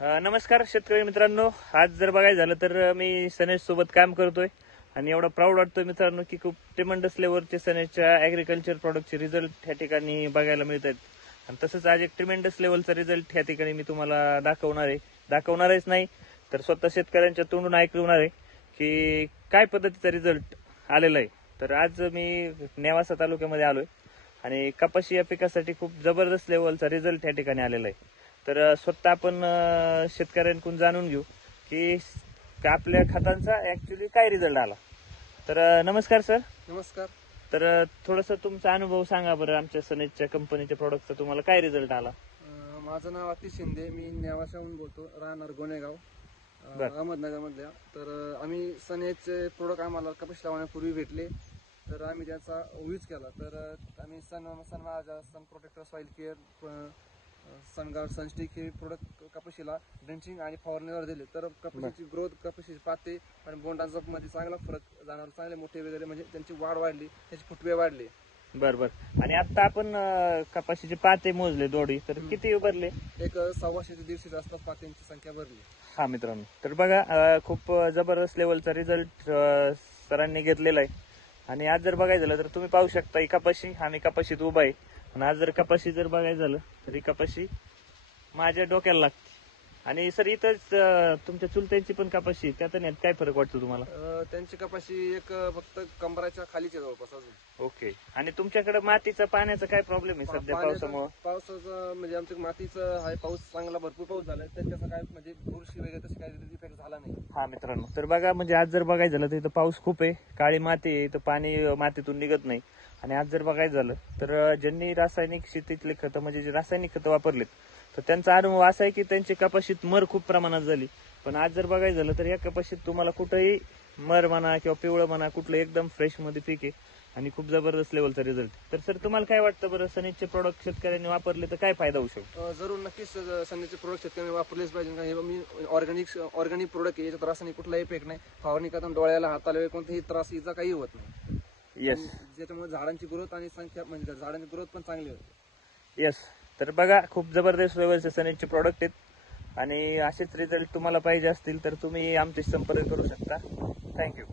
नमस्कार शेतकरी मित्रांनो. आज जर बघायचं झालं तर मी सनेज सोबत काम करतोय आणि एवढा प्राऊड वाटतोय मित्रांनो की खूप ट्रेमेंडस लेवलचे सनेजच्या ऍग्रिकल्चर प्रोडक्टचे रिझल्ट ह्या ठिकाणी बघायला मिळत आहेत. आणि तसंच आज एक ट्रेमेंडस लेवलचा रिझल्ट ह्या ठिकाणी मी तुम्हाला दाखवणारच नाही तर स्वतः शेतकऱ्यांच्या तोंडून ऐकवणार आहे की काय पद्धतीचा रिझल्ट आलेला आहे. तर आज मी नेवासा तालुक्यामध्ये आलोय आणि कपाशी या पिकासाठी खूप जबरदस्त लेवलचा रिझल्ट ह्या ठिकाणी आलेला आहे. तर स्वतः आपण शेतकऱ्यांकडून जाणून घेऊ की आपल्या खतांचा ऍक्च्युली काय रिझल्ट आला. तर नमस्कार सर. नमस्कार. तर थोडस तुमचा अनुभव सांगा बरं. आमच्या सनेजच्या कंपनीच्या प्रोडक्टचा तुम्हाला काय रिझल्ट आला? माझं नाव अतिश शिंदे, मी नेवाशाहून बोलतो, राहणार गोनेगाव, अहमदनगर मधल्या. तर आम्ही सनेजचे प्रोडक्ट आम्हाला कपाशी लावण्यापूर्वी भेटले, तर आम्ही त्याचा यूज केला. तर आम्ही सन प्रोटेक्टर, सॉइल केअर, सनगार्ड, सनस्टिक हे प्रोडक्ट कपाशीला ड्रेंचिंग आणि फवारणीवर दिले. तर कपाशीची ग्रोथ, कपाशीची पाते आणि बोंडांचा मध्ये चांगला फरक जाणवला. चांगले मोठे वगैरे म्हणजे त्यांची वाढ वाढली, त्याचे फुटवे वाढले. बर. आणि आता आपण कपाशीचे पाते मोजले दोडी, तर किती भरले? एक 100 ते 150 आसपास पात्यांची संख्या भरली. हा मित्रांनो, तर बघा खूप जबरदस्त लेवलचा रिझल्ट सरांनी घेतलेला आहे. आणि आज जर बघायचं झालं तर तुम्ही पाहू शकता ही कपाशी, आम्ही कपाशीत उभा आहे. आणि आज जर कपाशी जर बघायचं झालं तर ही कपाशी माझ्या डोक्याला लागते. आणि सर इथंच तुमच्या चुलत्यांची पण कपाशी, त्यात काय फरक वाटतो तुम्हाला? त्यांची कपाशी एक फक्त कंबराच्या खालीच्या जवळपास अजून. ओके. आणि तुमच्याकडे मातीचा पाण्याचा काय प्रॉब्लेम आहे सध्या पावसामुळे? पावसाचं म्हणजे आमच्या मातीचं आहे, पाऊस चांगला भरपूर पाऊस झाला, तर त्याचा काय म्हणजे बुरशी वगैरे तसं काही इफेक्ट झाला नाही. हा मित्रांनो, तर बघा म्हणजे आज जर बघायचं झालं तर इथं पाऊस खूप आहे, काळी माती आहे, इथं पाणी मातीतून निघत नाही. आणि आज जर बघायचं झालं तर ज्यांनी रासायनिक शेतीतले खतं म्हणजे जे रासायनिक खतं वापरलेत तर त्यांचा अनुभव असा आहे की त्यांची कपाशीत मर खूप प्रमाणात झाली. पण आज जर बघायचं झालं तर या कपाशीत तुम्हाला कुठेही मर म्हणा किंवा पिवळं म्हणा कुठलं एकदम फ्रेश मध्ये पीक आहे आणि खूप जबरदस्त लेवलचा रिझल्ट. तर सर तुम्हाला काय वाटतं बरं, सनेजचे प्रोडक्ट शेतकऱ्यांनी वापरले तर काय फायदा होऊ शकतो? जरूर नक्कीच सनेजचे प्रोडक्ट शेतकऱ्यांनी वापरलेच पाहिजे. मी ऑर्गॅनिक प्रोडक्ट आहे, याच्यात रासायनिक कुठलाही इफेक्ट नाही. फवारणी करताना डोळ्याला, हाताला कोणताही त्रास इजा काही होत नाही. येस. ज्याच्यामुळे झाडांची ग्रोथ आणि संख्या म्हणजे झाडांची ग्रोथ पण चांगली होते. येस. तर बघा खूप जबरदस्त लेवलचे सनेजचे प्रोडक्ट आहेत आणि असेच रिझल्ट तुम्हाला पाहिजे असतील तर तुम्ही आमच्याशी संपर्क करू शकता. थँक्यू.